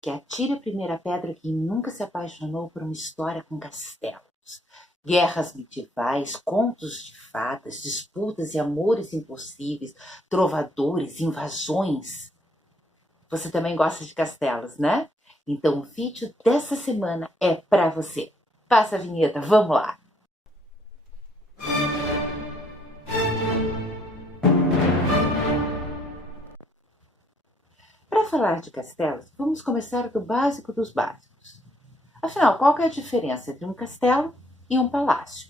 que atire a primeira pedra quem nunca se apaixonou por uma história com castelos, guerras medievais, contos de fadas, disputas e amores impossíveis, trovadores, invasões. Você também gosta de castelos, né? Então o vídeo dessa semana é para você. Passa a vinheta, vamos lá! Para falar de castelos, vamos começar do básico dos básicos. Afinal, qual é a diferença entre um castelo e um palácio?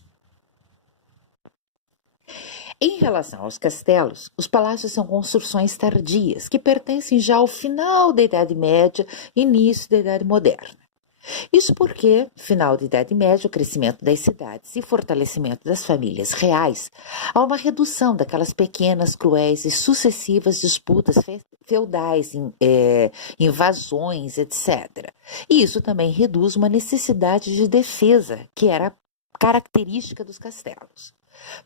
Em relação aos castelos, os palácios são construções tardias que pertencem já ao final da Idade Média e início da Idade Moderna. Isso porque, no final da Idade Média, o crescimento das cidades e fortalecimento das famílias reais, há uma redução daquelas pequenas, cruéis e sucessivas disputas feudais, invasões, etc. E isso também reduz uma necessidade de defesa, que era característica dos castelos.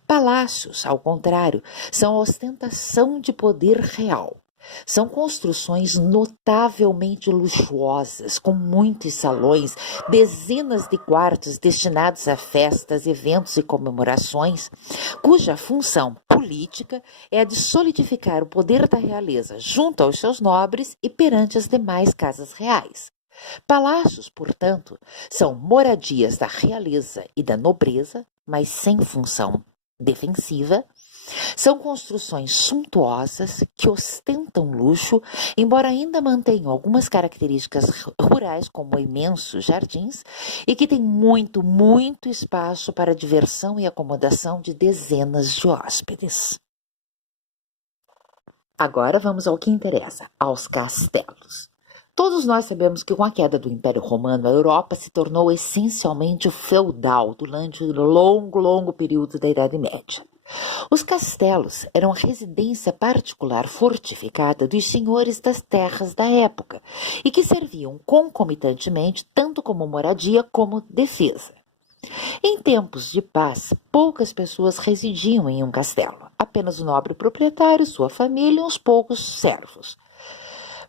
Palácios, ao contrário, são a ostentação de poder real. São construções notavelmente luxuosas, com muitos salões, dezenas de quartos destinados a festas, eventos e comemorações, cuja função política é a de solidificar o poder da realeza junto aos seus nobres e perante as demais casas reais. Palácios, portanto, são moradias da realeza e da nobreza, mas sem função defensiva. São construções suntuosas que ostentam luxo, embora ainda mantenham algumas características rurais, como imensos jardins, e que têm muito, muito espaço para a diversão e acomodação de dezenas de hóspedes. Agora vamos ao que interessa, aos castelos. Todos nós sabemos que com a queda do Império Romano, a Europa se tornou essencialmente feudal durante o longo período da Idade Média. Os castelos eram a residência particular fortificada dos senhores das terras da época e que serviam concomitantemente tanto como moradia como defesa. Em tempos de paz, poucas pessoas residiam em um castelo, apenas o nobre proprietário, sua família e uns poucos servos.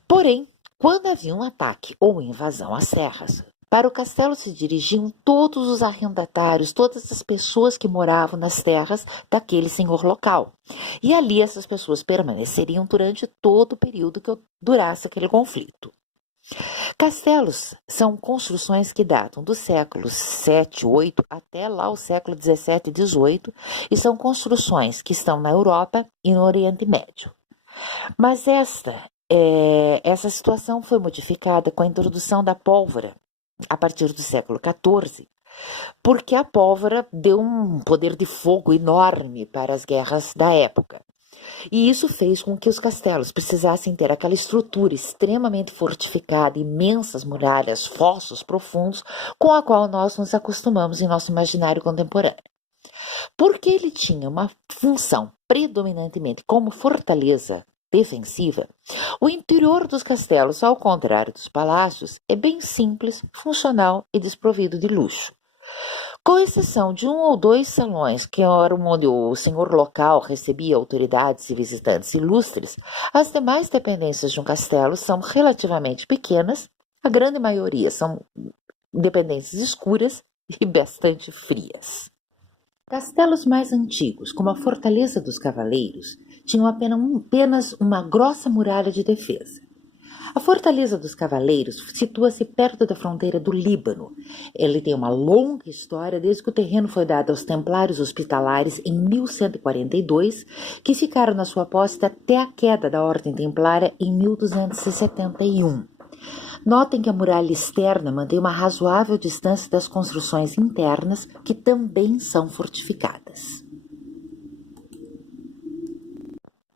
Porém, quando havia um ataque ou invasão às terras, para o castelo se dirigiam todos os arrendatários, todas as pessoas que moravam nas terras daquele senhor local. E ali essas pessoas permaneceriam durante todo o período que durasse aquele conflito. Castelos são construções que datam dos séculos 7, 8 até lá o século 17 e 18 e são construções que estão na Europa e no Oriente Médio. Mas essa situação foi modificada com a introdução da pólvora a partir do século XIV, porque a pólvora deu um poder de fogo enorme para as guerras da época. E isso fez com que os castelos precisassem ter aquela estrutura extremamente fortificada, imensas muralhas, fossos profundos, com a qual nós nos acostumamos em nosso imaginário contemporâneo. Porque ele tinha uma função predominantemente como fortaleza defensiva, o interior dos castelos, ao contrário dos palácios, é bem simples, funcional e desprovido de luxo. Com exceção de um ou dois salões, que eram onde o senhor local recebia autoridades e visitantes ilustres, as demais dependências de um castelo são relativamente pequenas, a grande maioria são dependências escuras e bastante frias. Castelos mais antigos, como a Fortaleza dos Cavaleiros, tinham apenas uma grossa muralha de defesa. A Fortaleza dos Cavaleiros situa-se perto da fronteira do Líbano. Ele tem uma longa história desde que o terreno foi dado aos Templários Hospitalares em 1142, que ficaram na sua posse até a queda da Ordem Templária em 1271. Notem que a muralha externa mantém uma razoável distância das construções internas, que também são fortificadas.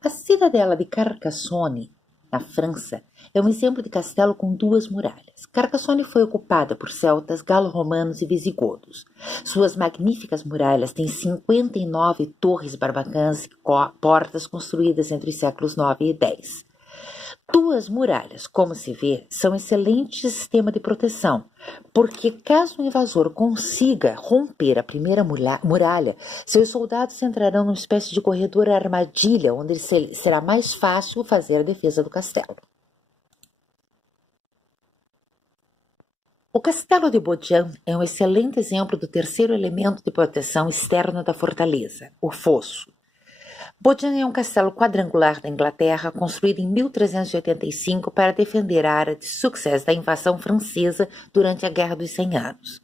A cidadela de Carcassonne, na França, é um exemplo de castelo com duas muralhas. Carcassonne foi ocupada por celtas, galo-romanos e visigodos. Suas magníficas muralhas têm 59 torres barbacãs e portas construídas entre os séculos 9 e 10. Duas muralhas, como se vê, são excelente sistema de proteção, porque caso o invasor consiga romper a primeira muralha, seus soldados entrarão numa espécie de corredor armadilha, onde será mais fácil fazer a defesa do castelo. O castelo de Bodian é um excelente exemplo do terceiro elemento de proteção externa da fortaleza, o fosso. Bodian é um castelo quadrangular da Inglaterra, construído em 1385 para defender a área de Success da invasão francesa durante a Guerra dos 100 Anos.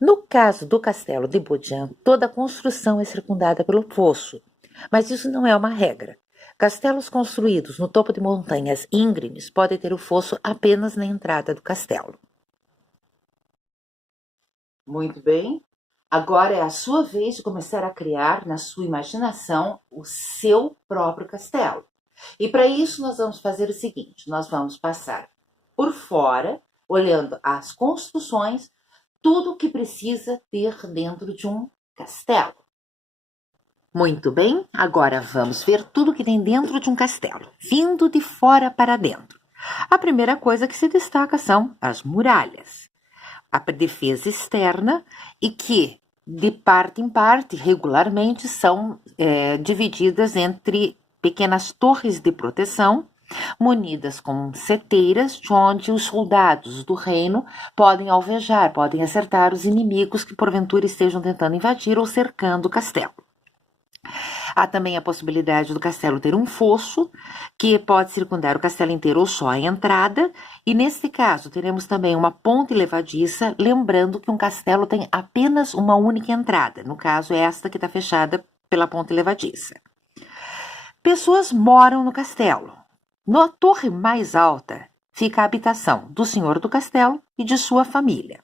No caso do castelo de Bodian, toda a construção é circundada pelo fosso, mas isso não é uma regra. Castelos construídos no topo de montanhas íngremes podem ter o fosso apenas na entrada do castelo. Muito bem. Agora é a sua vez de começar a criar na sua imaginação o seu próprio castelo. E para isso nós vamos fazer o seguinte, nós vamos passar por fora, olhando as construções, tudo o que precisa ter dentro de um castelo. Muito bem, agora vamos ver tudo que tem dentro de um castelo, vindo de fora para dentro. A primeira coisa que se destaca são as muralhas. A defesa externa e que, de parte em parte, regularmente são divididas entre pequenas torres de proteção, munidas com seteiras, de onde os soldados do reino podem alvejar, podem acertar os inimigos que porventura estejam tentando invadir ou cercando o castelo. Há também a possibilidade do castelo ter um fosso, que pode circundar o castelo inteiro ou só a entrada, e neste caso teremos também uma ponte levadiça, lembrando que um castelo tem apenas uma única entrada, no caso esta que está fechada pela ponte levadiça. Pessoas moram no castelo. Na torre mais alta fica a habitação do senhor do castelo e de sua família.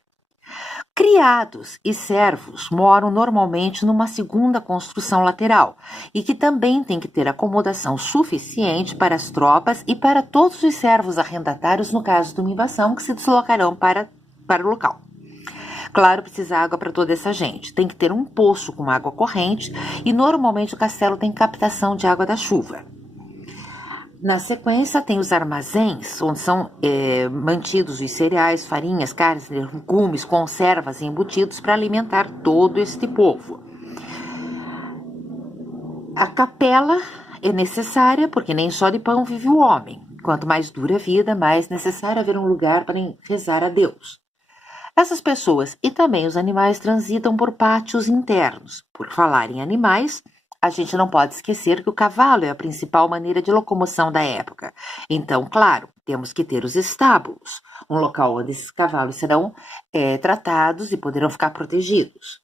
Criados e servos moram normalmente numa segunda construção lateral e que também tem que ter acomodação suficiente para as tropas e para todos os servos arrendatários no caso de uma invasão que se deslocarão para o local. Claro, precisa água para toda essa gente. Tem que ter um poço com água corrente e normalmente o castelo tem captação de água da chuva. Na sequência, tem os armazéns, onde são mantidos os cereais, farinhas, carnes, legumes, conservas e embutidos para alimentar todo este povo. A capela é necessária porque nem só de pão vive o homem. Quanto mais dura a vida, mais necessário haver um lugar para rezar a Deus. Essas pessoas e também os animais transitam por pátios internos. Por falar em animais, a gente não pode esquecer que o cavalo é a principal maneira de locomoção da época. Então, claro, temos que ter os estábulos, um local onde esses cavalos serão tratados e poderão ficar protegidos.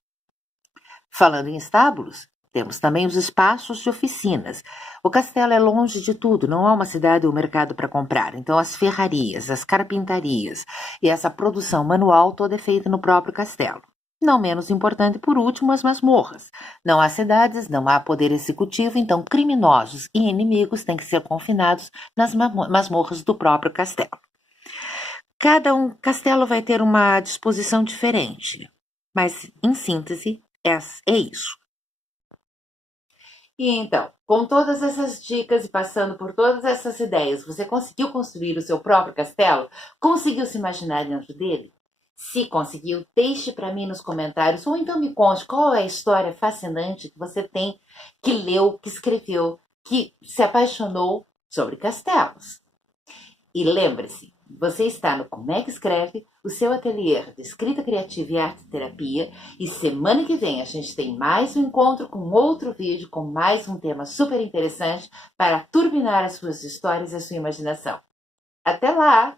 Falando em estábulos, temos também os espaços de oficinas. O castelo é longe de tudo, não há uma cidade ou mercado para comprar. Então, as ferrarias, as carpintarias e essa produção manual toda é feita no próprio castelo. Não menos importante, por último, as masmorras. Não há cidades, não há poder executivo, então criminosos e inimigos têm que ser confinados nas masmorras do próprio castelo. Cada castelo vai ter uma disposição diferente, mas, em síntese, é isso. E então, com todas essas dicas e passando por todas essas ideias, você conseguiu construir o seu próprio castelo? Conseguiu se imaginar dentro dele? Se conseguiu, deixe para mim nos comentários ou então me conte qual é a história fascinante que você tem, que leu, que escreveu, que se apaixonou sobre castelos. E lembre-se, você está no Como é que Escreve, o seu ateliê de escrita criativa e arte terapia, e semana que vem a gente tem mais um encontro com outro vídeo, com mais um tema super interessante para turbinar as suas histórias e a sua imaginação. Até lá!